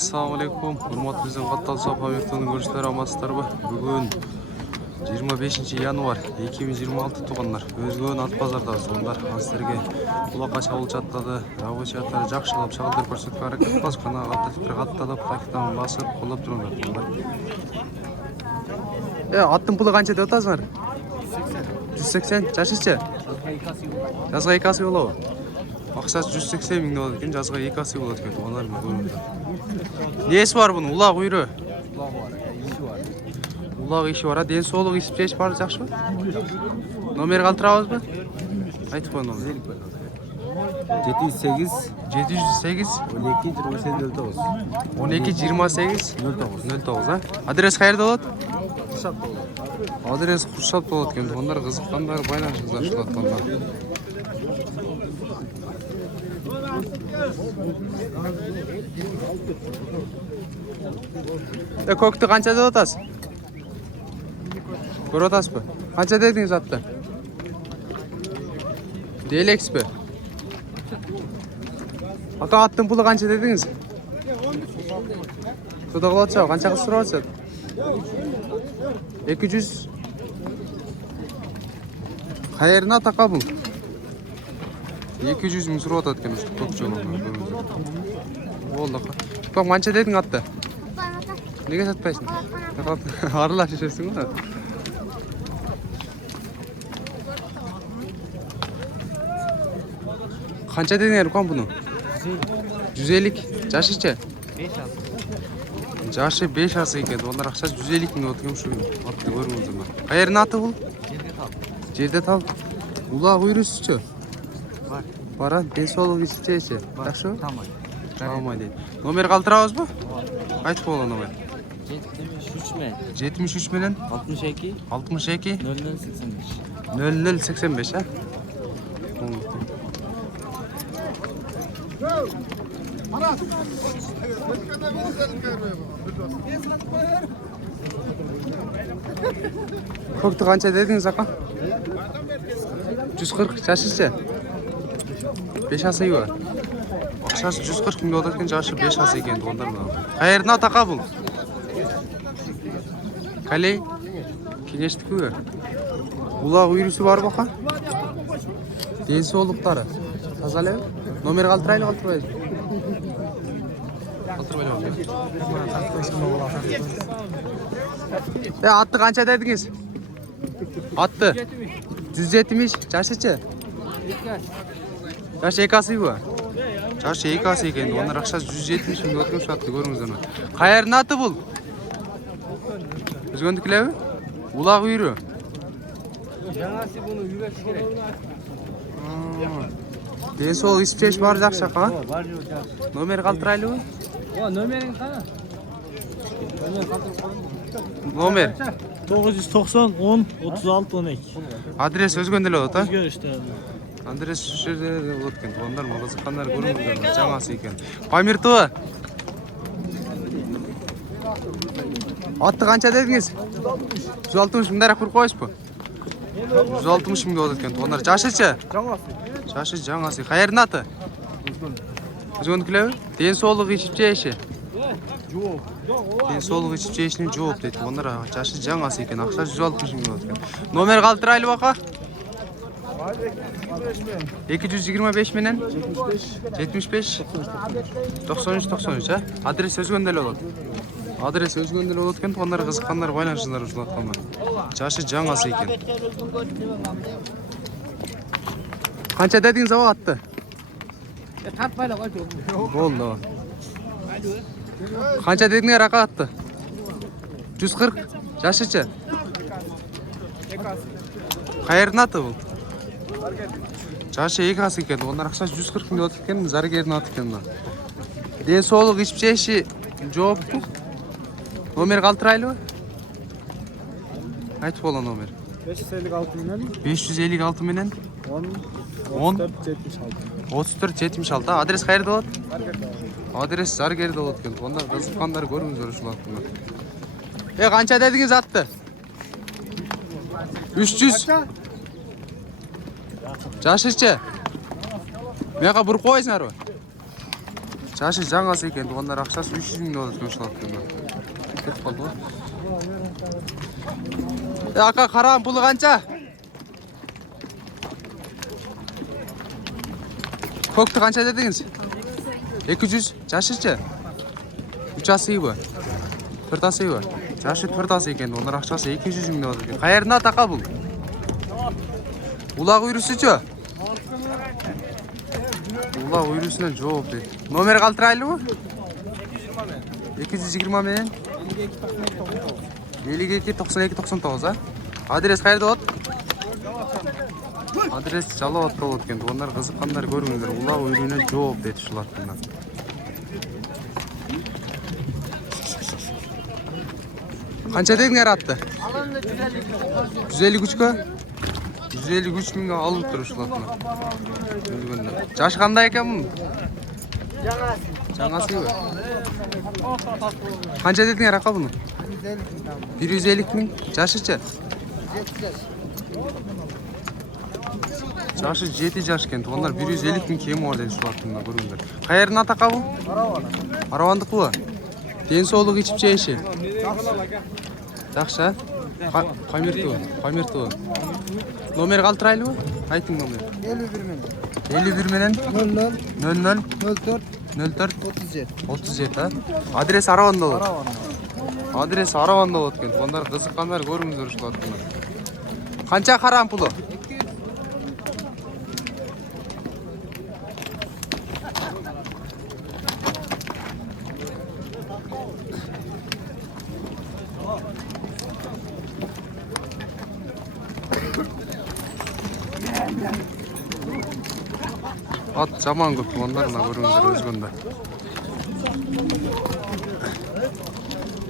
Assalamu alaikum. Hurmatli bizning Qattolsoq Hamyurtning ko'rishlari amasizlarmi? Bugun 25 yanvar 2026 tug'anlar. O'zgun at bozordamiz. Onlar sizlarga quloqqa chavul chatadi, ravochi atlari yaxshilab chaqirib ko'rsatishga harakat qilamiz. Kanalga qattalab, takdan bosib, qo'llab turinglar. Attың puli qancha deb o'tasizlar? 180. Chashishchi? Жазға 2 асы болады. Ақшасы 180 мың болады екен, жазға 2 асы болады екен. Олар ма көріңіздер. Несі бар бұның? Улақ үйрі? Улақ іші бар. Ден соолық ішіп жеш бар жақшы ба? Номер қалтырамыз ба? Айтып қой номер. 708 12 28 09. Адрес қайерде болады? Адрес Құршап болады екен. Ондар қызыққандар байланысыңыздар шылатқандар. Көкті қанша деп отасыз? Көріп отасыз ба? Қанша дедіңіз атты? Делексіз бе? Ата аттың пұлы қанша дедіңіз? Құда қылады шау, қанша қыз сұрап отсады? 200. Қайырына тақа бұл? 200 мың сұрап отады екен көк жолы. Болды. Көк қанша дедің атты? Неге сатпайсың? Арылаш ішесің ба? Қанша дедің әркон бұны? 150. Жашы ше? Жашы 5 асы екен. Ондар ақшасы 150 мың өткем шу атты көріңіздер ма? Қайырын аты бұл? Жерде тал. Улақ үйрісі ше? Бара, денсаулық ішіте ше? Жақшы? Тамай дейді. Номер қалтырамыз ба? Айтып болу номер. 73 менен 62 0085 а? Көкті қанша дедіңіз ақа? 140 жашысы? 5 асы үй бар. Ақшасы 140 мың өткен жашы 5 асы екен. Қайырына тақа бұл? Калей? Кенештік үй? Улақ үйрісі бар бақа? Денсі олықтары? Тазалай? Номер қалтырайлы қалтырбайыз? Атты қанша дедіңіз? Атты? 170, жашычы? Жашы 2 асы үй? Жашы 2 асы екен, ондар ақшасы 170 мың өткен шатты көріңіздер. Қайырын аты бұл? Өзгенді кілеуі? Улақ үйрі? жаңасы бұны үйресі керек. Ден сол испчеш бар жақшы ақа? Бар жақшы. Номер қалтырайлы ой? Номерің қана? Номер? 990 10 36 12. Адрес өзгенделі өт, а? Өзгерішті. Адрес үшерде өткен. Ондар ма қызыққандар көріңіздер, жаңасы екен. Памиртуы? Атты қанша дедіңіз? 160 мыңдар ақыр қойыз бұ? 160 мыңда өткен. Ондар жашычы? Жашы жаңасы. Қайырын аты? Өзгенді кілеуі? Ден соолық ішіп жейші? Ден соолық ішіп жейшінің жоқ дейді. Ондар жашы жаңасы екен. Ақша 160 мыңда өткен. Номер қалтырайлы бақа? 225 менен 75 93 а? Адрес өзгенделі олады. Адрес өзгенделі олады екен. Ондар қызыққандар байланышыңдар ұшылатқандар. Жашы жаңасы екен. Қанша дедіңіз ау атты? Тартпайлы қой жоқ. Болды. Қанша дедіңер ақа атты? 140. Жашычы? Қайырын аты бұл? Жашы 2 асы екен. Ондар ақшасы 140 мың өтіп екен. Заргердің аты екен. Ден соолық ішіп жейші жоқ бұл? Номер қалтырайлы ба? Айтып болу номер. 556 менен 34-76. Адрес қайырды болады? Адрес Заргерді болады екен. Онда қызыққандар көріңіздер ұшылатындар. Қанша дедіңіз атты? 300. Жашычы? Меға бұр қойсыңар ба? Жашы жаңасы екен, туғандар ақшасы 300 мың доллар көшіліп жатқан. Кетіп қалды ғой. Ақа, қарағым пұлы қанша? Көкті қанша дедіңіз? 200. Жашычы? 3 асығы ба? 4 асығы ба? Жашы 4 асы екен, олар ақшасы 200 мың доллар екен. Қайырына тақа бұл? Улақ үйрісі чө? Улақ үйрісінен жооп дейді. Номер қалтырайлы ба? 220 менен? 52-92-99, а? Адрес қайырды от? Адрес Жалауат болот екен. Ондар қызыққандар көріңіздер. Улақ үйрінен жооп дейді шулаттыңдар. Қанша дедіңер атты? 153 кө? 153 мыңға алып тұр шулаттыңдар. Жаш қандай екен мұның? Жаңасы ба? Қанша дедіңер ақа бұны? 150 мың. Жашычы? Жашы 7 жаш екен. Ондар 150 мың кемі бар деді шулаттыңдар көріңіздер. Қайырын атақа бұл? Аравандық бұл? Денсаулық ішіп жейші? Жақшы, Памирту. Номер қалтырайлы ба? Айтың номер. 51 менен? 00 04 37. Адрес Араванда болады. Адрес Араванда болады екен. Ондар қызыққандар көріңіздер шулаттыңдар. Қанша қарам пұлы? Ат жаман көп, ондарына көріңіздер өзгенде.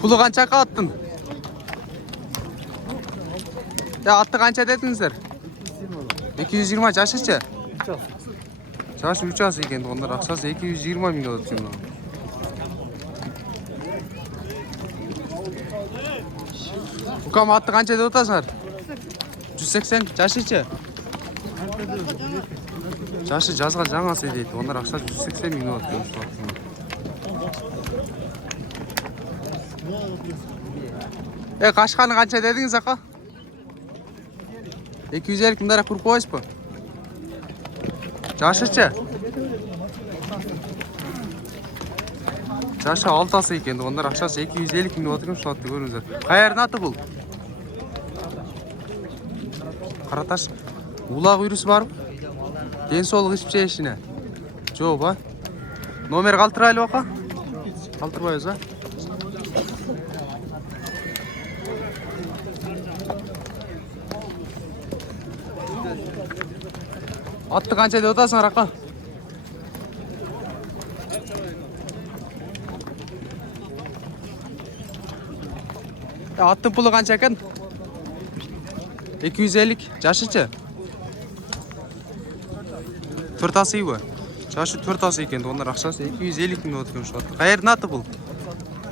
Пұлы қанша аттың? Атты қанша дедіңіздер? 220, жашычы? Жашы 3 асы екен, ондар ақшасы 220 мың доллар екен. Ұқам атты қанша деп отасыңар? 180, жашычы? Жашы жазға жаңасы дейді, ондар ақшасы 180 мың доллар екен. Қашқаны қанша дедіңіз ақа? 250 мыңдара құрып қойыз ба? Жашычы? Жашы 6 асы екен, ондар ақшасы 250 мың доллар шулатты көріңіздер. Қайырын аты бұл? Қараташ, улақ үйрісі бар ба? Денсаулық ішіп жейшіне? Жоқ ба? Номер қалтырайлы бақа? Қалтырбайыз, а? Атты қанша деп отасың арақа? Аттың пұлы қанша екен? 250. Жашычы? 4 асы ба? Жашы 4 асы екен. Ондар ақшасы 250 мың өткен шуатты. Қайырын аты бұл?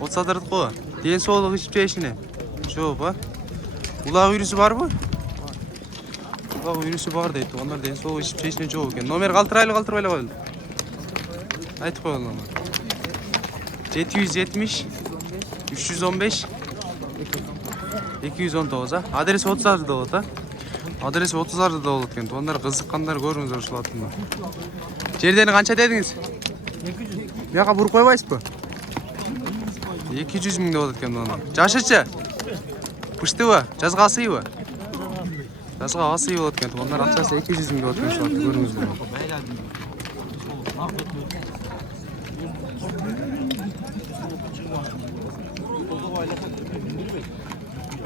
Отсадырды қой. Денсаулық ішіп жейшіне? Жоқ ба? Улақ үйрісі бар ба? Улақ үйрісі бар дейді. Ондар денсаулық ішіп жейшіне жоқ екен. Номер қалтырайлы қойылды. Айтып қойылды. 770 315 219, а? Адрес 30 болады, а? Адрес 30 болады екен. Ондар қызыққандар көріңіздер шулаттыңдар. Жердені қанша дедіңіз? 200. Мияқа бұр қойбайсыз ба? 200 мың болады екен. Жашычы? Пұшты ба? Жазға асый ба? Жазға асый болады екен. Ондар ақшасы 200 мың болады екен шулатты көріңіздер.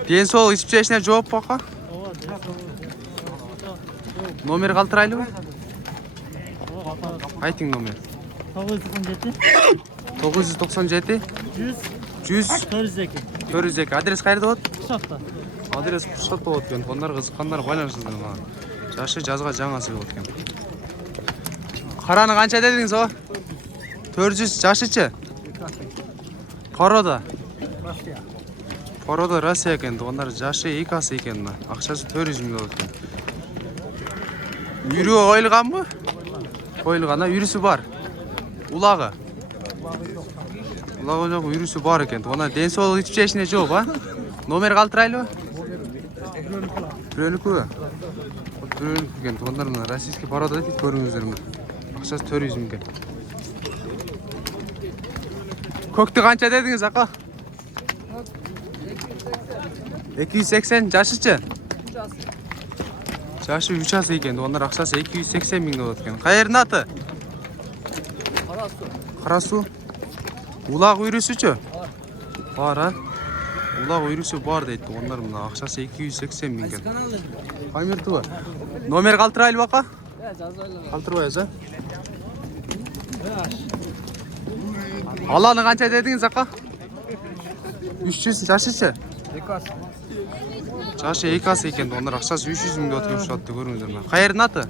Денсаулық ішіп жейшіне жооп бақа? Номер қалтырайлы ба? Айтың номер. 997 100 402. Адрес қайырды от? Құшақта. Адрес Құшақта от екен. Ондар қызыққандар байланышыңыздар маған. Жашы жазға жаңасы от екен. Қараны қанша дедіңіз о? 400. Жашычы? Порода. Порода Россия екен. Ондар жашы 2 асы екен. Ақшасы 400 мың доллар екен. Үйрігі қойылған ба? Қойылған, үйрісі бар. Улағы? Бұлағы жоқ үйрісі бар екен. Туғандар ден соолық ичпчешине жоқ, а? Номер қалтырайлы ба? Біреуінікі бе? Біреуінікі екен. Туғандар мына российский порода дейді, көріңіздер міне. Ақшасы 400 мың екен. Көкті қанша дедіңіз, ақа? 280, жашычы? Жашы 3 асы екен. Туғандар ақшасы 280 мың болады екен. Қай жердің аты? Қарасу. Улақ үйрісі чө? Бар, а? Улақ үйрісі бар дейді. Туғандар мына ақшасы 280 мың екен. Қаймерді ба? Номер қалтырайлы бақа? Қалтырбай аза? Аланы қанша дедіңіз, ақа? 300, жашычы? Жашы 2 асы екен. Туғандар ақшасы 300 мың өткен ұшатты көріңіздер ме? Қай жердің аты?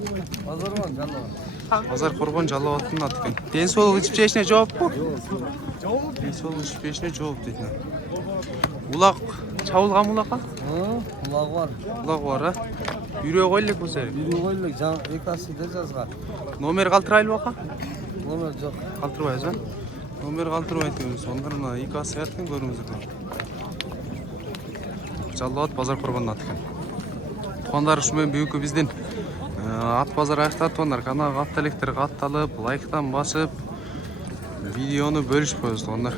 Базар Қорбан Жалауаттың аты екен. Ден соолық ичпчешине жауап қой? Ден соолық ичпчешине жауап дейді. Улақ чабылған улаққа? Улағы бар. Улақ бар, а? Үйре қойлық бұл сәрі? Үйре қойлық, екасыда жазған. Номер қалтырайлы бақа? Номер жоқ. Қалтырбай, жа? Номер қалтырбай еткеніміз. Ондар мына екасы яткен көріңіздер. Жалауат Базар Қорбанның аты екен. Туғандар үшімен бүгінгі бізден ат базар аяқтады. Туғандар каналға атталектер қатталып, лайктан басып, видеоны бөліш қойыз. Туғандар